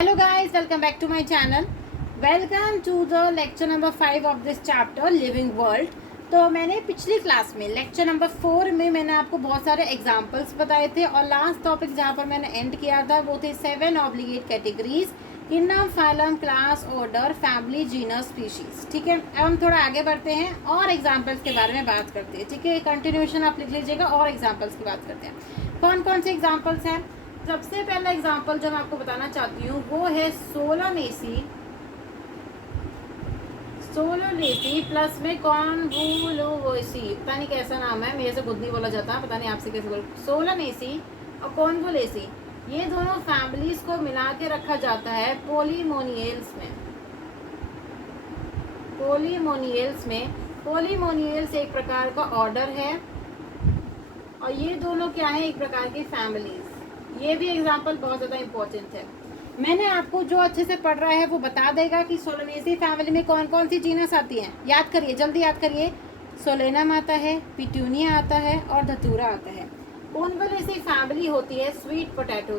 Hello guys, welcome back to my channel. Welcome to the lecture number 5 of this chapter Living World. तो मैंने पिछली class में lecture number 4 में मैंने आपको बहुत सारे एग्जांपल्स बताए थे और लास्ट टॉपिक जहाँ पर मैंने एंड किया था वो थे 7 obligate categories, kingdom, phylum, class, order, family, genus, species. ठीक है, अब हम थोड़ा आगे बढ़ते हैं और एग्जाम्पल्स के बारे में बात करते हैं। ठीक है, कंटिन्यूशन आप लिख लीजिएगा और एग्जाम्पल्स की बात करते हैं। कौन कौन से एग्जाम्पल्स हैं? सबसे पहला एग्जाम्पल जो मैं आपको बताना चाहती हूँ वो है सोलनेसी प्लस में कॉन्वोलोसी। पता नहीं कैसा नाम है, मेरे से खुद नहीं बोला जाता, पता नहीं आपसे कैसे बोल। सोलनेसी और कॉन्वोलेसी ये दोनों फैमिलीज को मिला के रखा जाता है पोलीमोनियल्स में। पोलीमोनियल्स एक प्रकार का ऑर्डर है और ये दोनों क्या है, एक प्रकार की फैमिलीज। ये भी एग्जाम्पल बहुत ज़्यादा इंपॉर्टेंट है। मैंने आपको जो अच्छे से पढ़ रहा है वो बता देगा कि सोलनेसी फैमिली में कौन कौन सी जीनस आती हैं। याद करिए, जल्दी याद करिए। सोलेनम आता है, पिटूनिया आता है और धतूरा आता है। कॉन्वोलेसी फैमिली होती है स्वीट पोटैटो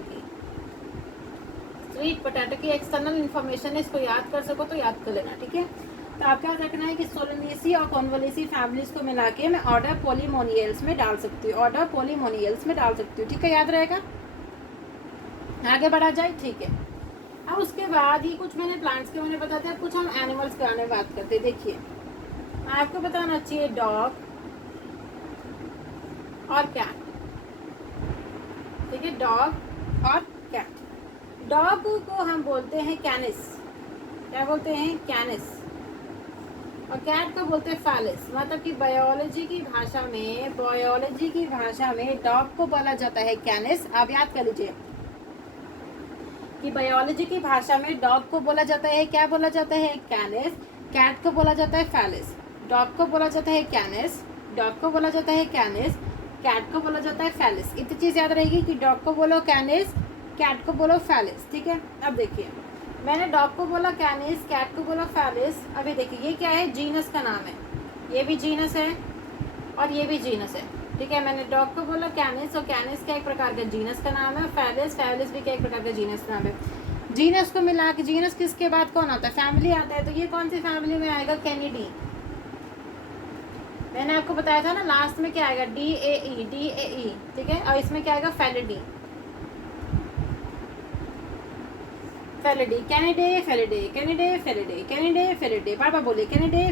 की एक्सटर्नल इन्फॉर्मेशन है, इसको याद कर सको तो याद कर लेना। ठीक है, तो आपको याद रखना है कि सोलनेसी और कॉन्वोलेसी फैमिलीज को मिला के मैं ऑर्डर पोलीमोनियल्स में डाल सकती हूँ। ठीक है, याद रहेगा। आगे बढ़ा जाए। ठीक है, अब उसके बाद ही कुछ मैंने प्लांट्स के बारे में बताते हैं, कुछ हम एनिमल्स के बारे में बात करते हैं। देखिए, आपको बताना चाहिए डॉग और कैट। ठीक है, डॉग और कैट। डॉग को हम बोलते हैं कैनिस। क्या बोलते हैं? कैनिस। और कैट को बोलते हैं फैलिस। मतलब कि बायोलॉजी की भाषा में डॉग को बोला जाता है कैनिस। आप याद कर लीजिए कि बायोलॉजी की भाषा में डॉग को बोला जाता है, क्या बोला जाता है? कैनिस। कैट को बोला जाता है फैलिस। डॉग को बोला जाता है कैनिस, कैट को बोला जाता है फैलिस। इतनी चीज़ याद रहेगी कि डॉग को बोलो कैनिस, कैट को बोलो फैलिस। ठीक है, अब देखिए, मैंने डॉग को बोला कैनिस, कैट को बोला फैलिस। अभी देखिए, ये क्या है? जीनस का नाम है। ये भी जीनस है और ये भी जीनस है। ठीक है, मैंने डॉग को बोला कैनिस और कैनिस का एक प्रकार का जीनस का नाम है। फैलिस भी क्या एक प्रकार का जीनस का नाम है। जीनस को मिला के, जीनस किसके बाद कौन आता है? फैमिली आता है। तो ये कौन सी फैमिली में आएगा? कैनिडी। मैंने आपको बताया था ना, लास्ट में क्या आएगा? DAE। ठीक है, और इसमें क्या आएगा? फैलिडी। कैनिडे। पापा बोले कैनिडे।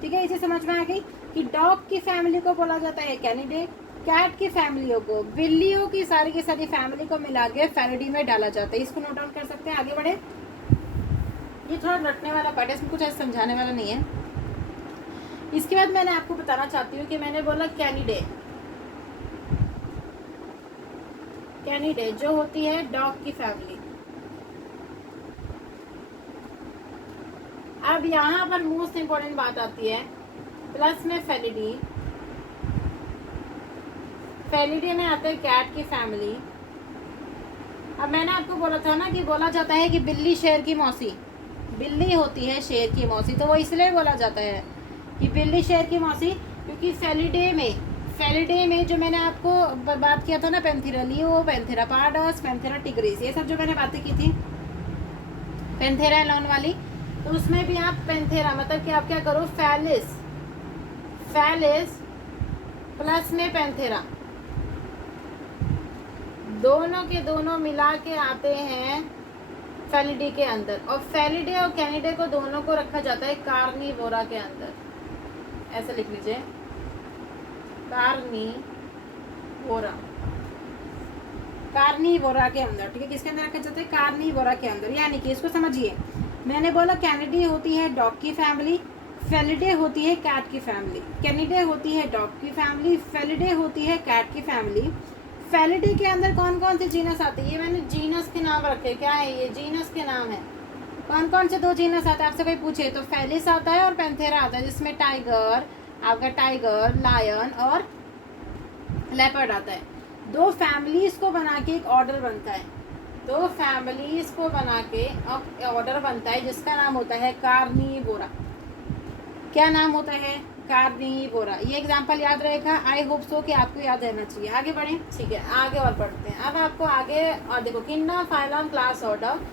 ठीक है, इसे समझ में आ गई कि डॉग की फैमिली को बोला जाता है कैनिडे, कैट की फैमिलियों को, बिल्लियों की सारी फैमिली को मिला के फैलिडी में डाला जाता है। इसको नोट डाउन कर सकते हैं। आगे बढ़े। ये थोड़ा रटने वाला पार्ट है, इसमें कुछ ऐसा समझाने वाला नहीं है। इसके बाद मैंने आपको बताना चाहती हूँ कि मैंने बोला कैनिडे जो होती है डॉग की फैमिली। अब यहाँ पर मोस्ट इम्पोर्टेंट बात आती है, प्लस में फैलिडी में आता है कैट की फैमिली। अब मैंने आपको बोला था ना कि बोला जाता है कि बिल्ली शेर की मौसी, बिल्ली होती है शेर की मौसी, तो वो इसलिए बोला जाता है कि बिल्ली शेर की मौसी, क्योंकि फैलिडे में जो मैंने आपको बात किया था ना, Panthera leo, Panthera pardus, Panthera tigris, ये सब जो मैंने बातें की थी पैंथेरा एलोन वाली, तो उसमें भी आप पैंथेरा मतलब कि आप क्या करो, फैलिस प्लस में पैंथेरा, दोनों के दोनों मिला के आते हैं फैलिडी के अंदर। और फैलिडे और कैनिडे को दोनों को रखा जाता है कार्निवोरा के अंदर। ऐसे लिख लीजिए, कार्निवोरा के अंदर। ठीक है, किसके अंदर रखा जाता है? कार्निवोरा के अंदर। यानी कि इसको समझिए, मैंने बोला कैनिडी होती है डॉग की फैमिली, फैलिडे होती है कैट की फैमिली। कैनिडे होती है डॉग की फैमिली, फैलिडे होती है कैट की फैमिली। फैलिडे के अंदर कौन कौन से जीनस आते हैं? ये मैंने जीनस के नाम रखे। क्या है ये? जीनस के नाम है। कौन कौन से 2 जीनस आते हैं आपसे कोई पूछे तो? फैलिस आता है और पैंथेरा आता है, जिसमें टाइगर, लायन और लेपर्ड आता है। 2 फैमिलीज को बना के एक ऑर्डर बनता है। 2 फैमिलीज को बना के ऑर्डर बनता है जिसका नाम होता है कार्निवोरा। क्या नाम होता है? कार्निवोरा। ये एग्जाम्पल याद रहेगा, आई होप सो कि आपको याद रहना चाहिए। आगे बढ़ें, ठीक है, आगे और पढ़ते हैं। अब आपको आगे और देखो, kingdom, phylum, class, order,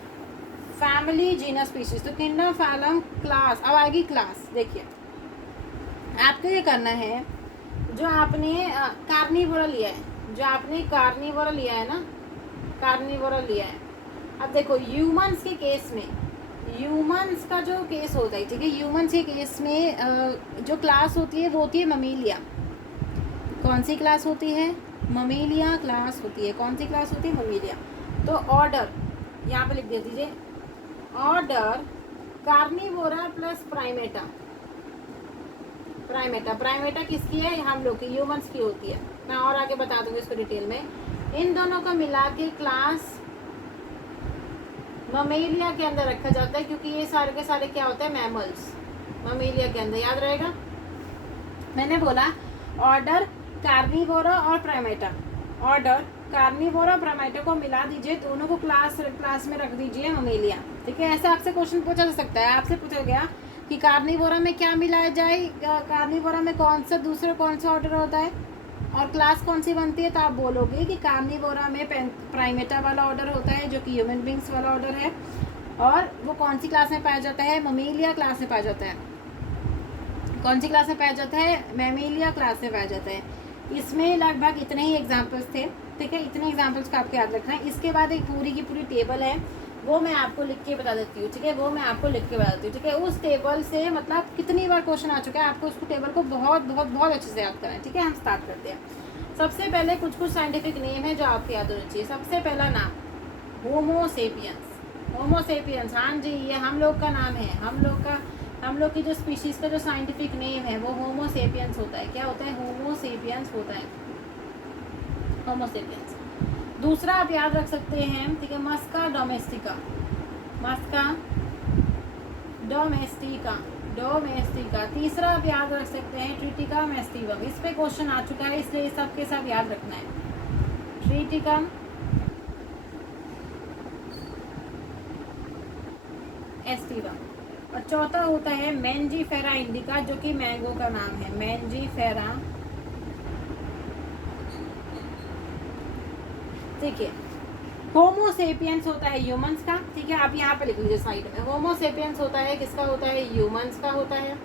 family, genus, species. तो किंगडम, फाइलम, क्लास, अब आएगी क्लास। देखिए आपको ये करना है, जो आपने कार्निवोरा लिया है, जो आपने कार्निवोरा लिया है ना, कार्निवोरा लिया है। अब देखो ह्यूमंस के केस में, ह्यूमंस का जो केस होता है, ठीक है, ह्यूमंस के केस में जो क्लास होती है वो होती है ममीलिया। कौन सी क्लास होती है? ममीलिया क्लास होती है। कौन सी क्लास होती है? ममीलिया। तो ऑर्डर यहाँ पे लिख दे दीजिए, order Carnivora plus Primata. Primata, Primata किसकी है? हम लोग की, ह्यूमंस की होती है। मैं और आगे बता दूंगी इसको डिटेल में। इन दोनों को मिला के क्लास ममेलिया के अंदर रखा जाता है, क्योंकि ये सारे के सारे क्या होते हैं? मैमल्स। ममेलिया के अंदर, याद रहेगा। मैंने बोला ऑर्डर कार्निवोरा और प्राइमेटा, ऑर्डर कार्निवोरा प्राइमेटा को मिला दीजिए, दोनों को क्लास में रख दीजिए ममेलिया। ठीक है, ऐसा आपसे क्वेश्चन पूछा जा सकता है। आपसे पूछा गया कि कार्निवोरा में क्या मिलाया जाए, कार्निवोरा में कौन सा ऑर्डर होता है और क्लास कौन सी बनती है, तो आप बोलोगे कि कार्निवोरा में प्राइमेटा वाला ऑर्डर होता है, जो कि ह्यूमन बींग्स वाला ऑर्डर है, और वो कौन सी क्लास में पाया जाता है? ममेलिया क्लास में पाया जाता है। कौन सी क्लास में पाया जाता है? मैमेलिया क्लास में पाया जाता है। इसमें लगभग इतने ही एग्जाम्पल्स थे। ठीक है, इतने एग्जाम्पल्स का आपको याद रखना है। इसके बाद एक पूरी की पूरी टेबल है, वो मैं आपको लिख के बता देती हूँ। ठीक है, वो मैं आपको लिख के बता देती हूँ। ठीक है, उस टेबल से मतलब कितनी बार क्वेश्चन आ चुका है, आपको उसको टेबल को बहुत बहुत बहुत अच्छे से याद करना है। ठीक है, हम स्टार्ट करते हैं। सबसे पहले कुछ साइंटिफिक नेम है जो आपको याद होना चाहिए। सबसे पहला नाम होमोसेपियंस। होमोसेपियंस, हाँ जी, ये हम लोग का नाम है। हम लोग की जो स्पीशीज का जो साइंटिफिक नेम है वो होमोसेपियंस होता है। क्या होता है? होमोसेपियंस होता है, होमोसेपियंस। दूसरा आप याद रख सकते हैं, ठीक है, मस्का डोमेस्टिका। मस्का डोमेस्टिका, डोमेस्टिका। तीसरा आप याद रख सकते हैं ट्रिटिका मेस्टिवम। इस पे क्वेश्चन आ चुका है, इसलिए सबके साथ याद रखना है। Triticum aestivum. और चौथा होता है मैंजीफेरा इंडिका, जो कि मैंगो का नाम है। मैंजीफेरा, देखिए होमोसेपियंस होता है ह्यूमंस का। ठीक है, आप यहाँ पे लिख लीजिए साइड में। होमोसेपियंस होता है किसका? होता है ह्यूमंस का होता है।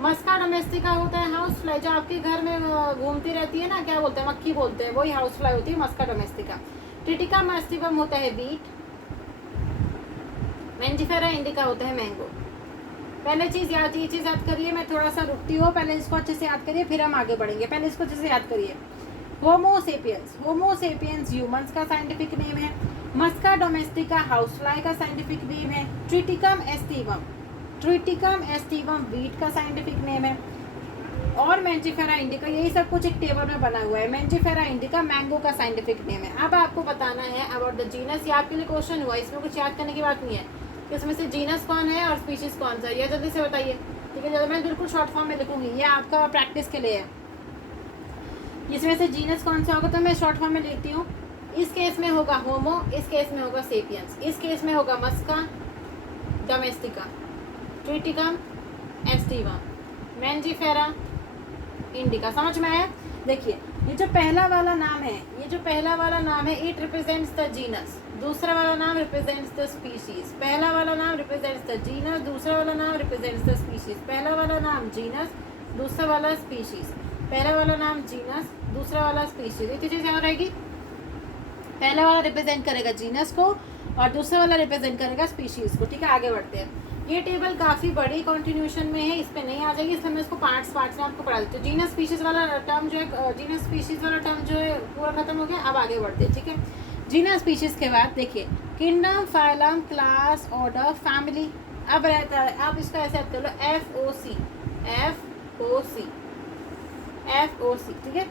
मस्का डोमेस्टिका होता है हाउस फ्लाई, जो आपके घर में घूमती रहती है ना, क्या बोलते हैं? मक्खी बोलते हैं, वही हाउस फ्लाई होती है, मस्का डोमेस्टिका। ट्रिटिका मेस्टिवम होता है बीट। मैंजीफेरा इंडिका होता है मैंगो। पहले ये चीज़ याद करिए। मैं थोड़ा सा रुकती हूँ, पहले इसको अच्छे से याद करिए, फिर हम आगे बढ़ेंगे। पहले इसको अच्छे से याद करिए। होमोसेपियंस, होमोसेपियंस ह्यूमंस का साइंटिफिक नेम है। मस्का डोमेस्टिका हाउस फ्लाई का साइंटिफिक नेम है। Triticum aestivum, Triticum aestivum wheat का साइंटिफिक नेम है। और मैंजीफेरा इंडिका, यही सब कुछ एक टेबल में बना हुआ है। मैंजीफेरा इंडिका मैंगो का साइंटिफिक नेम है। अब आपको बताना है अबाउट द जीनस। ये आपके लिए क्वेश्चन हुआ, इसमें कुछ याद करने की बात नहीं है। इसमें से जीनस कौन है और स्पीशीज कौन सा है, ये जल्दी से बताइए। ठीक है, जब मैं बिल्कुल शॉर्ट फॉर्म में लिखूंगी, ये आपका प्रैक्टिस के लिए है। इसमें से जीनस कौन सा होगा, तो मैं शॉर्ट फॉर्म में लिखती हूँ। इस केस में होगा होमो, इस केस में होगा सेपियंस, इस केस में होगा Musca domestica, Triticum aestivum, Mangifera indica. समझ में आया? देखिए ये जो पहला वाला नाम है, ये जो पहला वाला नाम है, इट रिप्रेजेंट्स द जीनस। दूसरा वाला नाम रिप्रेजेंट्स द स्पीशीज। पहला वाला नाम रिप्रेजेंट्स द जीनस, दूसरा वाला नाम रिप्रेजेंट्स द स्पीशीज। पहला वाला नाम जीनस, दूसरा वाला स्पीशीज। पहला वाला नाम जीनस, दूसरा वाला स्पीशीज। ये चीज़ याद रहेगी। पहला वाला रिप्रेजेंट करेगा जीनस को और दूसरा वाला रिप्रेजेंट करेगा स्पीशीज को। ठीक है, आगे बढ़ते हैं। ये टेबल काफ़ी बड़ी कॉन्टिन्यूशन में है, इस पर नहीं आ जाएगी, इसलिए मैं इसको पार्ट्स में आपको पढ़ा देती हूँ। जीनस स्पीशीज वाला टर्म जो है, जीनस स्पीशीज वाला टर्म जो है पूरा खत्म हो गया। अब आगे बढ़ते हैं। ठीक है, जीनस स्पीशीज के बाद देखिए kingdom, phylum, class, order, family. अब रहता है, आप इसका ऐसे आप लो FOC, FOC, FOC। ठीक है,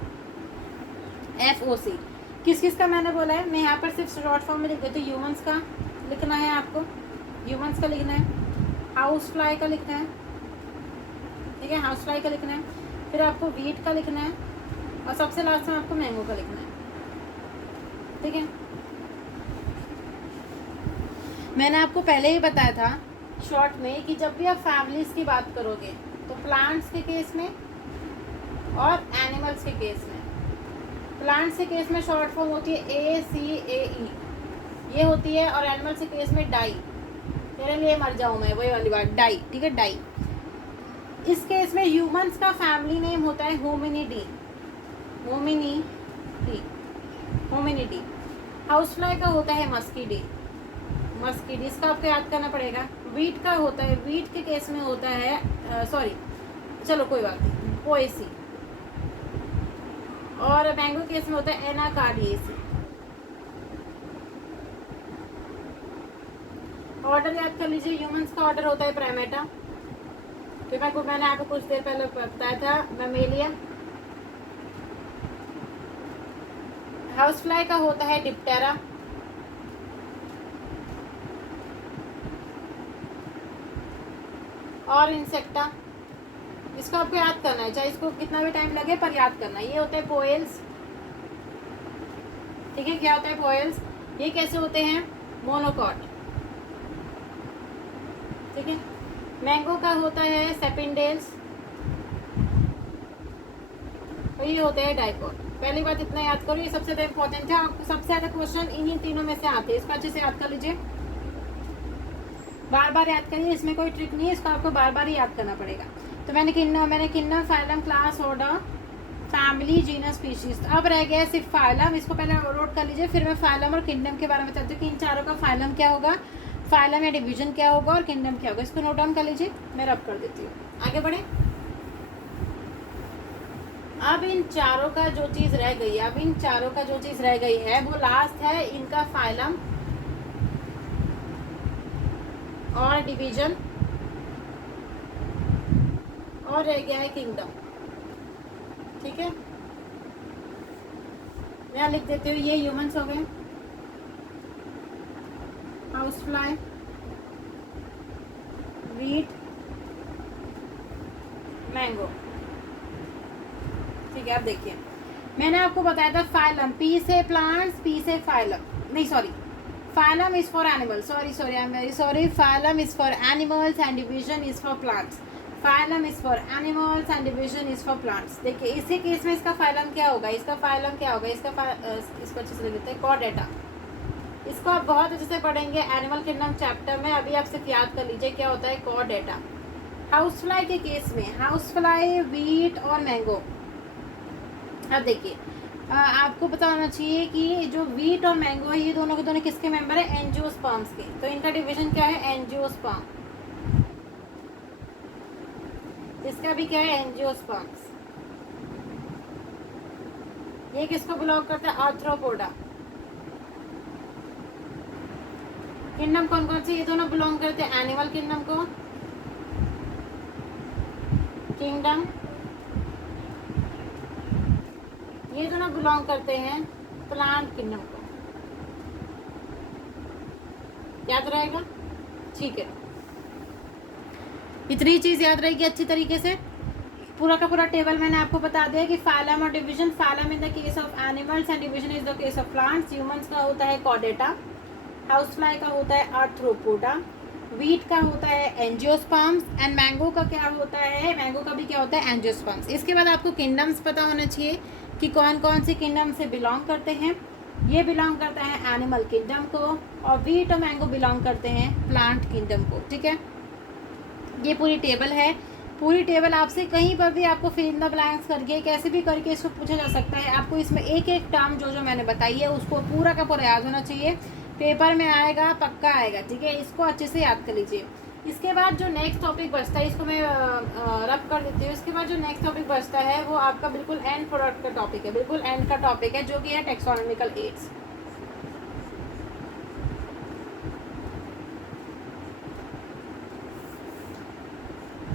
FOC किस किस का मैंने बोला है, मैं यहाँ पर सिर्फ शॉर्ट फॉर्म में लिख देती हूँ। ह्यूमंस का लिखना है आपको, ह्यूमंस का लिखना है, हाउस फ्लाई का लिखना है। ठीक है, हाउस फ्लाई का लिखना है, फिर आपको वीट का लिखना है, और सबसे लास्ट में आपको मैंगो का लिखना है। ठीक है, मैंने आपको पहले ही बताया था शॉर्ट में कि जब भी आप फैमिलीज की बात करोगे, तो प्लांट्स के केस में और एनिमल्स के केस में, प्लांट्स के केस में शॉर्ट फॉर्म होती है ACAE, ये होती है, और एनिमल्स के केस में डाई, तेरे लिए मर जाऊँ मैं, वही वाली बात, डाई, ठीक है, डाई। इस केस में ह्यूमंस का फैमिली नेम होता है होमिनिडी, होमिनिडी, होमिनिडी। हाउसफ्लाई का होता है मस्कीडी, मस्कीडी, इसका आपको याद करना पड़ेगा। वीट का होता है, वीट के केस में होता है सॉरी चलो कोई बात नहीं, पोएसी, और मैंगो केस में होता है एनाकार्डियेसी। ऑर्डर याद कर लीजिए, ह्यूमंस का ऑर्डर होता है प्राइमेटा, तो मैंने आपको कुछ देर पहले बताया था, मैमेलिया। हाउसफ्लाई का होता है डिप्टेरा, और इंसेक्टा, इसको आपको याद करना है, चाहे इसको कितना भी टाइम लगे पर याद करना है। ये होते हैं पोएल्स, ठीक है, क्या होता है पोएल्स, ये कैसे होते हैं, मोनोकॉट, ठीक है। मैंगो का होता है सेपिंडेल्स, और ये होते हैं डाइकोट। पहली बात इतना याद करो, ये सबसे ज़्यादा इंपॉर्टेंट है, आपको सबसे ज़्यादा क्वेश्चन इन्हीं तीनों में से आते हैं, इसको अच्छे से याद कर लीजिए, बार बार याद करिए, इसमें कोई ट्रिक नहीं है, इसको आपको बार बार ही याद करना पड़ेगा। तो मैंने kingdom, phylum, class, order, family, genus, species. अब रह गया सिर्फ फाइलम, इसको पहले नोट कर लीजिए, फिर मैं फाइलम और किंगडम के बारे में बताती हूँ कि इन चारों का फाइलम क्या होगा, फाइलम या डिवीजन क्या होगा, और किंगडम क्या होगा। इसको नोट डाउन कर लीजिए, मैं रब कर देती हूँ, आगे बढ़े। अब इन चारों का जो चीज़ रह गई है, वो लास्ट है इनका फाइलम और डिवीजन, और रह गया है किंगडम, ठीक है। मैं लिख देती हूँ, ये ह्यूमंस हो गए, हाउसफ्लाई, वीट, मैंगो, ठीक है। अब देखिए, मैंने आपको बताया था फाइलम, पी से प्लांट्स, पी से फाइलम, नहीं sorry, phylum is for animals, sorry I am very sorry, phylum is for animals and division is for plants, phylum is for animals and division is for plants. देखिए इसी case में इसका phylum क्या होगा, इसको अच्छे से लिख देते हैं, कॉर्डेटा। इसको आप बहुत अच्छे से पढ़ेंगे एनिमल किंगडम चैप्टर में, अभी आप सिर्फ याद कर लीजिए क्या होता है कॉर्डेटा। हाउसफ्लाई के केस में, हाउसफ्लाई, वीट और मैंगो। अब देखिए, आपको पता होना चाहिए कि जो वीट और मैंगो है, ये दोनों के दोनों किसके मेंबर है, एंजियोस्पर्म्स के। तो इनका डिवीजन क्या है, एंजियोस्पर्म, इसका भी क्या है, एंजियोस्पर्म्स। ये किसको बिलोंग करता है, आर्थ्रोपोडा। किंगडम कौन कौन से, ये दोनों बिलोंग करते हैं एनिमल किंगडम को, किंगडम, ये दोनों बिलोंग करते हैं प्लांट किंगडम को, याद रहेगा, ठीक है। इतनी चीज याद रहेगी अच्छी तरीके से। पूरा का पूरा टेबल मैंने आपको बता दिया कि फाइलम और division, phylum in the case of animals and division is the case of plants. Humans का होता है कॉर्डेटा, हाउसफ्लाई का होता है आर्थ्रोपोडा, वीट का होता है एंजियोस्पर्म्स, एंड मैंगो का क्या होता है, मैंगो का भी क्या होता है, एंजियोस्पर्म्स। इसके बाद आपको किंगडम्स पता होना चाहिए कि कौन कौन सी किंगडम से बिलोंग करते हैं। ये बिलोंग करता है एनिमल किंगडम को, और वीट और मैंगो बिलोंग करते हैं प्लांट किंगडम को, ठीक है। ये पूरी टेबल है, पूरी टेबल आपसे कहीं पर भी आपको फिल इन द ब्लैंक्स करके कैसे भी करके इसको पूछा जा सकता है। आपको इसमें एक एक टर्म जो मैंने बताई है उसको पूरा का पूरा याद होना चाहिए, पेपर में आएगा, पक्का आएगा, ठीक है। इसको अच्छे से याद कर लीजिए। इसके बाद जो नेक्स्ट टॉपिक बचता है, इसको मैं रब कर देती हूँ। इसके बाद जो नेक्स्ट टॉपिक बचता है वो आपका बिल्कुल एंड प्रोडक्ट का टॉपिक है, बिल्कुल एंड का टॉपिक है, जो कि है taxonomical aids.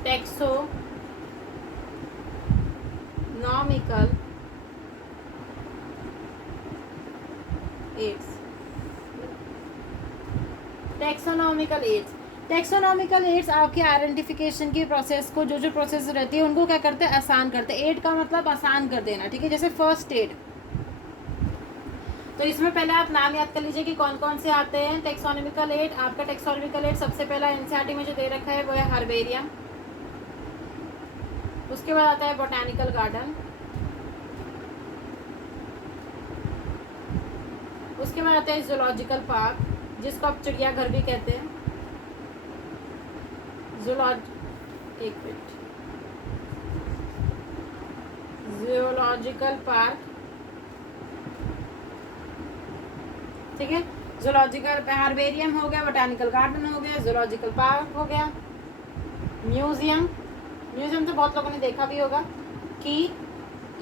Taxonomical aids, taxonomical aids. Taxonomical aids आपके आइडेंटिफिकेशन की प्रोसेस को, जो प्रोसेस रहती है उनको क्या करते हैं, आसान करते हैं। एड का मतलब आसान कर देना, ठीक है। जैसे फर्स्ट एड, तो इसमें पहले आप नाम याद कर लीजिए कि कौन कौन से आते हैं टेक्सोनॉमिकल एड। आपका टेक्सोनॉमिकल एड सबसे पहला एनसीईआरटी में जो दे रखा है वो है हर्बेरियम, उसके बाद आता है बोटानिकल गार्डन, उसके बाद आता है जूलॉजिकल पार्क, जिसको आप चिड़ियाघर भी कहते हैं। जूलॉजिकल पार्क, ठीक है। जूलॉजिकल हार्बेरियम हो गया, बोटानिकल गार्डन हो गया, जूलॉजिकल पार्क हो गया, म्यूजियम। म्यूजियम तो बहुत लोगों ने देखा भी होगा कि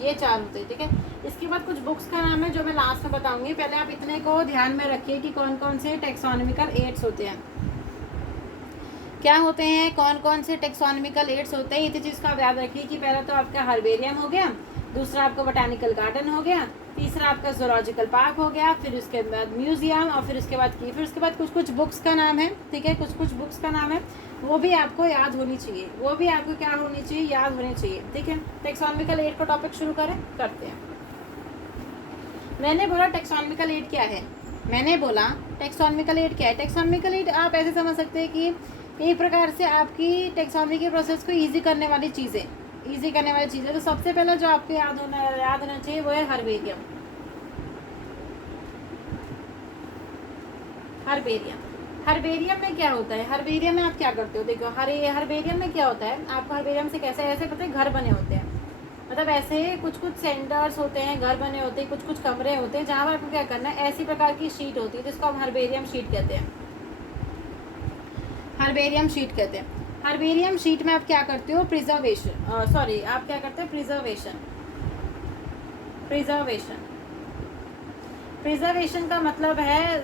ये 4 होते हैं, ठीक है। इसके बाद कुछ बुक्स का नाम है जो मैं लास्ट में बताऊंगी। पहले आप इतने को ध्यान में रखिए कि कौन कौन से टेक्सोनॉमिकल एड्स होते हैं, क्या होते हैं, कौन कौन से टेक्सोनॉमिकल एड्स होते हैं। ये चीज़ का आप याद रखिए कि पहला तो आपका हार्बेरियम हो गया, दूसरा आपका बोटानिकल गार्डन हो गया, तीसरा आपका जूलॉजिकल पार्क हो गया, फिर उसके बाद म्यूजियम, और फिर उसके बाद कुछ कुछ बुक्स का नाम है, ठीक है। कुछ कुछ बुक्स का नाम है, वो भी आपको याद होनी चाहिए, वो भी आपको क्या होनी चाहिए, याद होनी चाहिए, ठीक है। टेक्सोनॉमिकल एड का टॉपिक शुरू करते हैं। मैंने बोला टेक्सोनॉमिकल एड क्या है, मैंने बोला टेक्सोनॉमिकल एड क्या है। टेक्सोनॉमिकल एड आप ऐसे समझ सकते हैं कि एक प्रकार से आपकी टेक्सोनॉमी के प्रोसेस को ईजी करने वाली चीज़ें, तो सबसे पहले जो आपको याद होना चाहिए वो है हार्बेरियम। हार्बेरियम में क्या होता है, हार्बेरियम में आप क्या करते हो, देखो हार्बेरियम में क्या होता है, आपको हार्बेरियम से कैसे ऐसे पता है, घर बने होते हैं, मतलब ऐसे कुछ कुछ सेंटर्स होते हैं, घर बने होते हैं, कुछ कुछ कमरे होते हैं जहाँ पर आपको क्या करना है, ऐसी प्रकार की शीट होती है जिसको हम हार्बेरियम शीट कहते हैं। हार्बेरियम शीट में आप क्या करते हो, प्रिजर्वेशन का मतलब है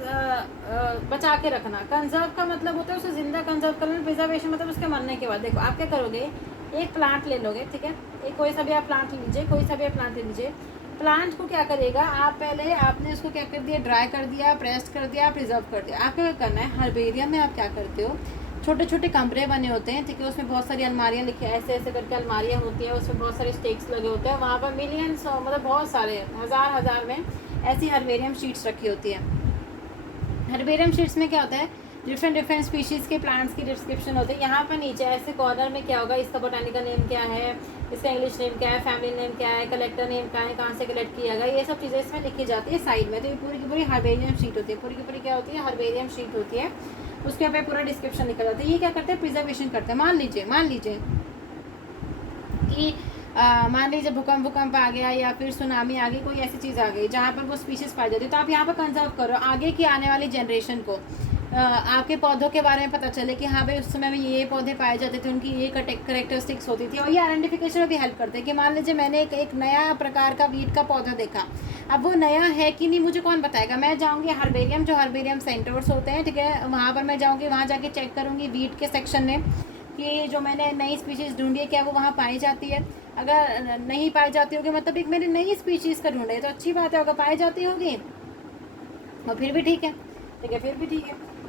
बचा के रखना। कंजर्व का मतलब होता है उसे जिंदा कंजर्व करना। प्रिजर्वेशन मतलब उसके मरने के बाद। देखो आप क्या करोगे, एक प्लांट ले लोगे, ठीक है, एक कोई सा भी आप प्लांट ले लीजिए, प्लांट को क्या करेगा, आप पहले आपने उसको क्या कर दिया, ड्राई कर दिया, प्रेस कर दिया, प्रिजर्व कर दिया। आपको क्या करना है, हार्बेरियम में आप क्या करते हो, छोटे छोटे कमरे बने होते हैं, ठीक है, उसमें बहुत सारी अलमारियाँ लिखी ऐसे ऐसे करके अलमारियाँ होती हैं, उसमें बहुत सारे स्टेक्स लगे होते हैं, वहाँ पर मिलियंस मतलब बहुत सारे हज़ार में ऐसी हार्बेरियम शीट्स रखी होती है। हार्बेरियम शीट्स में क्या होता है, डिफरेंट स्पीशीज़ के प्लांट्स की डिस्क्रिप्शन होती है। यहाँ पर नीचे ऐसे कॉर्नर में क्या होगा, इसका बोटानिकल नेम क्या है, इसका इंग्लिश नेम क्या है, फैमिली नेम क्या है, कलेक्टर नेम क्या है, कहाँ से कलेक्ट किया गया, ये सब चीज़ें इसमें लिखी जाती है साइड में। तो ये पूरी की पूरी हार्बेरियम शीट होती है, पूरी की पूरी क्या होती है, हार्बेरियम शीट होती है। उसके ऊपर पूरा डिस्क्रिप्शन लिखा जाता है। ये क्या करते हैं, प्रिजर्वेशन करते हैं। मान लीजिए कि मान लीजिए भूकंप आ गया या फिर सुनामी आ गई, कोई ऐसी चीज़ आ गई जहाँ पर वो स्पीशीज़ पाई जाती है, तो आप यहाँ पर कंजर्व करो, आगे की आने वाली जनरेशन को आपके पौधों के बारे में पता चले कि हाँ भाई उस समय में ये पौधे पाए जाते थे, उनकी ये करेक्टरिस्टिक्स होती थी। और ये आइडेंटिफिकेशन में भी हेल्प करते हैं कि मान लीजिए मैंने एक नया प्रकार का वीट का पौधा देखा, अब वो नया है कि नहीं मुझे कौन बताएगा, मैं जाऊँगी हार्बेरियम, जो हार्बेरियम सेंटर्स होते हैं, ठीक है, वहाँ पर मैं जाऊँगी, वहाँ जाके चेक करूँगी वीट के सेक्शन में कि जो मैंने नई स्पीशीज़ ढूंढी है क्या वो वहाँ पाई जाती है। अगर नहीं पाई जाती होगी मतलब एक मैंने नई स्पीशीज़ का ढूंढा है तो अच्छी बात है, अगर पाई जाती होगी और फिर भी ठीक है,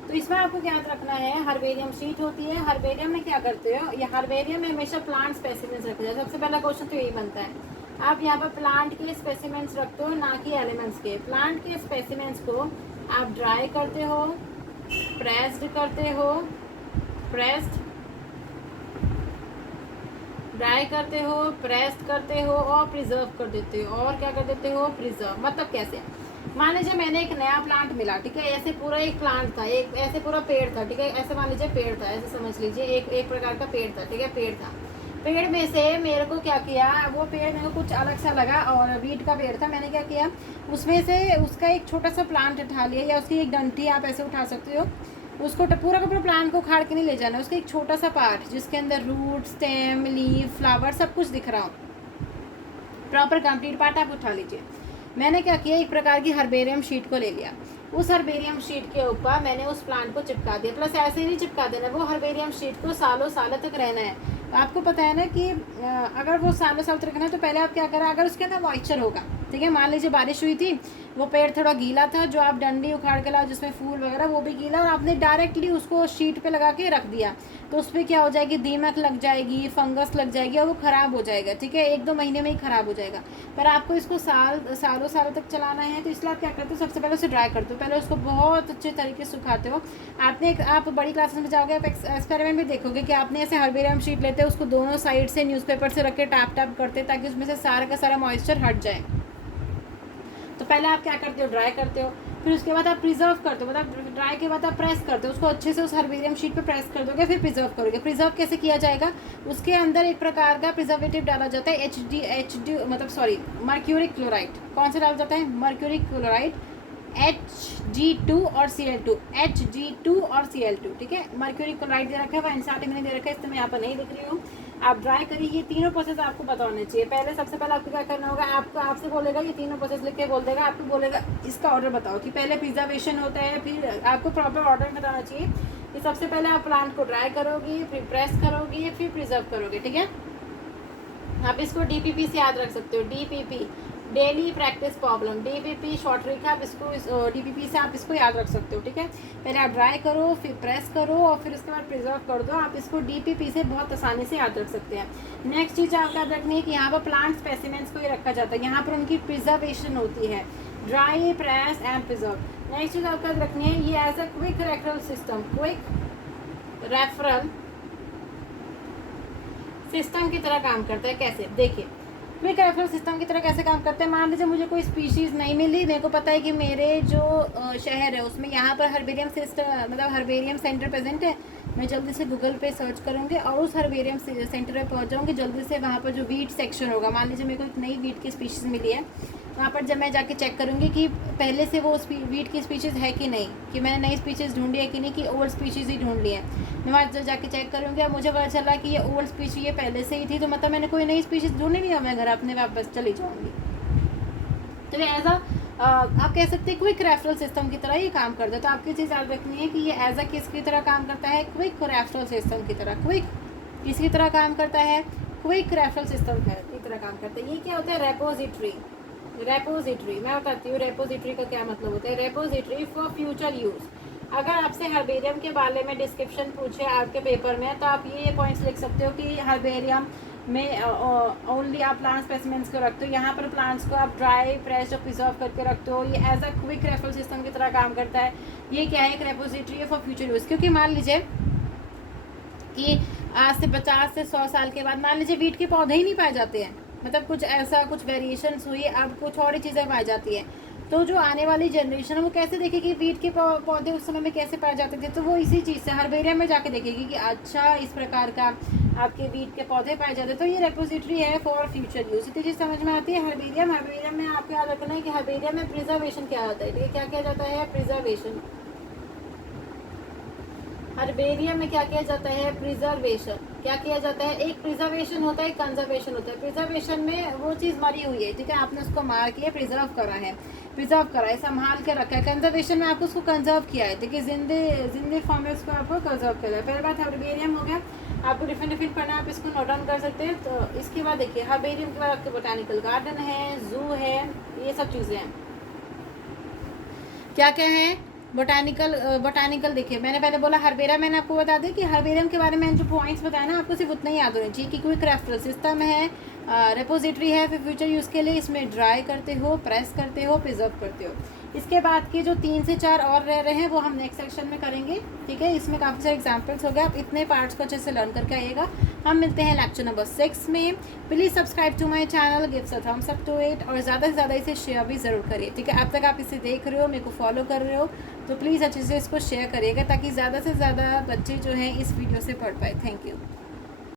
तो इसमें आपको क्या याद रखना है, हार्बेरियम शीट होती है। हार्बेरियम में क्या करते हो, या हार्बेरियम में हमेशा प्लांट स्पेसिमेंस रखे जाए। सबसे पहला क्वेश्चन तो यही बनता है, आप यहाँ पर प्लांट के स्पेसिमेंस रखते हो, ना कि एलिमेंट्स के। प्लांट के स्पेसिमेंस को आप ड्राई करते हो, प्रेस्ड करते हो, प्रेस्ड करते हो और प्रिजर्व कर देते हो। और क्या कर देते हो, प्रिजर्व। मतलब कैसे, मान लीजिए मैंने एक नया प्लांट मिला, ठीक है, ऐसे पूरा एक प्लांट था, एक ऐसे पूरा पेड़ था, ठीक है, ऐसे मान लीजिए पेड़ था, ऐसे समझ लीजिए एक प्रकार का पेड़ था, ठीक है, पेड़ में से मेरे को क्या किया, वो पेड़ मेरे को कुछ अलग सा लगा और वीट का पेड़ था, मैंने क्या किया, उसमें से उसका एक छोटा सा प्लांट उठा लिया, या उसकी एक डंठी आप ऐसे उठा सकते हो, उसको पूरा का पूरा प्लांट को उखाड़ के नहीं ले जाना, उसका एक छोटा सा पार्ट जिसके अंदर रूट, स्टेम, लीफ, फ्लावर सब कुछ दिख रहा हो, प्रॉपर कंप्लीट पार्ट आप उठा लीजिए। मैंने क्या किया, एक प्रकार की हार्बेरियम शीट को ले लिया, उस हार्बेरियम शीट के ऊपर मैंने उस प्लांट को चिपका दिया। प्लस ऐसे ही नहीं चिपका देना, वो हार्बेरियम शीट को सालों तक रहना है। तो आपको पता है ना कि अगर वो सालों तक रखना है तो पहले आप क्या करें, अगर उसके अंदर मॉइस्चर होगा, ठीक है। मान लीजिए बारिश हुई थी, वो पेड़ थोड़ा गीला था, जो आप डंडी उखाड़ के लाओ जिसमें फूल वगैरह, वो भी गीला, और आपने डायरेक्टली उसको शीट पे लगा के रख दिया, तो उस पर क्या हो जाएगी, दीमक लग जाएगी, फंगस लग जाएगी, और वो ख़राब हो जाएगा। ठीक है, 1-2 महीने में ही ख़राब हो जाएगा। पर आपको इसको सालों सालों तक चलाना है, तो इसलिए आप क्या करते हो, सबसे पहले उसे ड्राई करते हो, पहले उसको बहुत अच्छे तरीके से सुखाते हो। आप बड़ी क्लासेस में जाओगे, आप एक्सपेरिमेंट भी देखोगे कि आपने ऐसे हर्बेरियम शीट लेते हैं, उसको दोनों साइड से न्यूज़पेपर से रख के टैप करते हैं, ताकि उसमें से सारा का सारा मॉइस्चर हट जाए। तो पहले आप क्या करते हो, ड्राई करते हो, फिर उसके बाद आप प्रिजर्व करते हो, मतलब ड्राई के बाद आप प्रेस करते हो, उसको अच्छे से उस हर्बेरियम शीट पे प्रेस कर दोगे, फिर प्रिजर्व करोगे। प्रिजर्व कैसे किया जाएगा, उसके अंदर एक प्रकार का प्रिजर्वेटिव डाला जाता है, मर्क्यूरिक क्लोराइड। कौन सा डाला जाता है, मर्क्यूरिक क्लोराइड, Hg2 और Cl2, Hg2 और Cl2। ठीक है, मर्क्यूरी क्लोराइड दे रखा है, 1 मैंने दे रखा है, इसमें यहाँ पर नहीं दिख रही हूँ। आप ड्राई करिए, ये तीनों प्रोसेस आपको पता होने चाहिए। पहले सबसे पहले आपको क्या करना होगा, आपसे बोलेगा, ये तीनों प्रोसेस लिख के बोल देगा, आपको बोलेगा इसका ऑर्डर बताओ, कि पहले प्रिजर्वेशन होता है, फिर आपको प्रॉपर ऑर्डर बताना चाहिए कि सबसे पहले आप प्लांट को ड्राई करोगे, फिर प्रेस करोगे, फिर प्रिजर्व करोगे। ठीक है, आप इसको DPP से याद रख सकते हो, DPP, daily practice problem, DPP short trick है, आप इसको DPP से आप इसको याद रख सकते हो। ठीक है, पहले आप ड्राई करो, फिर प्रेस करो, और फिर उसके बाद प्रिजर्व कर दो। आप इसको DPP से बहुत आसानी से याद रख सकते हैं। नेक्स्ट चीज़ आपको याद रखनी है कि यहाँ पर प्लांट स्पेसिमेंट्स को ही रखा जाता है, यहाँ पर उनकी प्रिजर्वेशन होती है, dry, press and preserve. Next चीज़ आपको याद रखनी है, ये as a quick referral system, quick referral system की तरह काम करता है। कैसे, देखिए, क्विक रेफरल सिस्टम की तरह कैसे काम करते हैं। मान लीजिए मुझे कोई स्पीशीज़ नहीं मिली, मेरे को पता है कि मेरे जो शहर है उसमें यहाँ पर हर्बेरियम सिस्टम, मतलब हर्बेरियम सेंटर प्रेजेंट है। मैं जल्दी से गूगल पे सर्च करूँगी और उस हर्बेरियम सेंटर पे पहुँच जाऊँगी जल्दी से। वहाँ पर जो वीट सेक्शन होगा, मान लीजिए मेरे को एक नई वीट की स्पीशीज़ मिली है, वहाँ पर जब मैं जाके चेक करूँगी कि पहले से वो वीट की स्पीशीज़ है कि नहीं, कि मैंने नई स्पीशीज़ ढूंढी है कि नहीं, कि ओल्ड स्पीशीज़ ही ढूंढ ली है। मैं वहाँ जाके चेक करूँगी और मुझे पता चला कि ये ओल्ड स्पीशीज़ ये पहले से ही थी, तो मतलब मैंने कोई नई स्पीशीज़ ढूंढी नहीं, और मैं घर अपने वापस चली जाऊँगी। तो ये एज आप कह सकते हैं क्विक रेफरल सिस्टम की तरह ये काम करता है। तो आपकी चीज़ याद रखनी है कि ये एज किसकी तरह काम करता है, क्विक रेफरल सिस्टम की तरह। क्विक किसकी तरह काम करता है, क्विक रेफरल सिस्टम की तरह काम करता है। ये क्या होता है, रेपोजिटरी। रेपोजिटरी मैं बताती हूँ, रेपोजिटरी का क्या मतलब होता है। Repository for future use. अगर आपसे हर्बेरियम के बारे में डिस्क्रिप्शन पूछे आपके पेपर में, तो आप ये पॉइंट्स लिख सकते हो कि हर्बेरियम में ओनली आप प्लांट स्पेसिमेंट्स को रखते हो, यहाँ पर प्लांट्स को आप ड्राई, प्रेस और प्रिजर्व करके रखते हो। ये as a quick referral system की तरह काम करता है। ये क्या है, एक रेपोजिटरी है फॉर फ्यूचर यूज़। क्योंकि मान लीजिए कि आज से 50 से 100 साल के बाद मान लीजिए वीट के पौधे ही नहीं पाए जाते हैं, मतलब कुछ ऐसा कुछ वेरिएशंस हुई, अब कुछ और ही चीज़ें पाई जाती है, तो जो आने वाली जनरेशन है वो कैसे देखेगी वीट के पौधे उस समय में कैसे पाए जाते थे। तो वो इसी चीज़ से हर्बेरियम में जाके देखेगी कि अच्छा इस प्रकार का आपके वीट के पौधे पाए जाते हैं। तो ये रेपोजिटरी है फॉर फ्यूचर यूज। इतनी चीज़ समझ में आती है। हर्बेरियम में आपको याद रखना है कि हर्बेरियम में प्रिजर्वेशन क्या होता है। ठीक है, क्या किया जाता है, प्रिजर्वेशन। हर्बेरियम में क्या किया जाता है, प्रिजर्वेशन। क्या किया जाता है, एक प्रिजर्वेशन होता है, एक कंजर्वेशन होता है। प्रिजर्वेशन में वो चीज़ मरी हुई है, ठीक है, आपने उसको मार किया, प्रिजर्व करा है, संभाल के रखा है। कंजर्वेशन में आपको उसको कंजर्व किया है, ठीक है, जिंदे फॉर्म में उसको आपको कंजर्व किया है। पहले बात हर्बेरियम हो गया, आपको डिफरेंट पढ़ना, आप इसको नोट डाउन कर सकते हैं। तो इसके बाद देखिए हर्बेरियम के बाद आपके बोटानिकल गार्डन है, जू है, ये सब चीज़ें हैं। क्या क्या है, बोटानिकल देखिए, मैंने पहले बोला हर्बेरियम, मैंने आपको बता दिया कि हर्बेरियम के बारे में जो पॉइंट्स बताया ना, आपको सिर्फ उतना ही याद होना चाहिए कि क्विक रेफरल सिस्टम है, रेपोजिटरी है फिर फ्यूचर यूज़ के लिए, इसमें ड्राई करते हो, प्रेस करते हो, प्रिजर्व करते हो। इसके बाद के जो 3 से 4 और रह रहे हैं वो हम नेक्स्ट सेक्शन में करेंगे, ठीक है। इसमें काफ़ी सारे एग्जाम्पल्स हो गए, आप इतने पार्ट्स को अच्छे से लर्न करके आइएगा। हम मिलते हैं लेक्चर नंबर 6 में। Please subscribe to my channel, gives a thumbs up to it, और ज़्यादा से ज़्यादा इसे शेयर भी ज़रूर करिए, ठीक है। अब तक आप इसे देख रहे हो, मेरे को फॉलो कर रहे हो, तो प्लीज़ अच्छे से इसको शेयर करिएगा ताकि ज़्यादा से ज़्यादा बच्चे जो हैं इस वीडियो से पढ़ पाए। Thank you.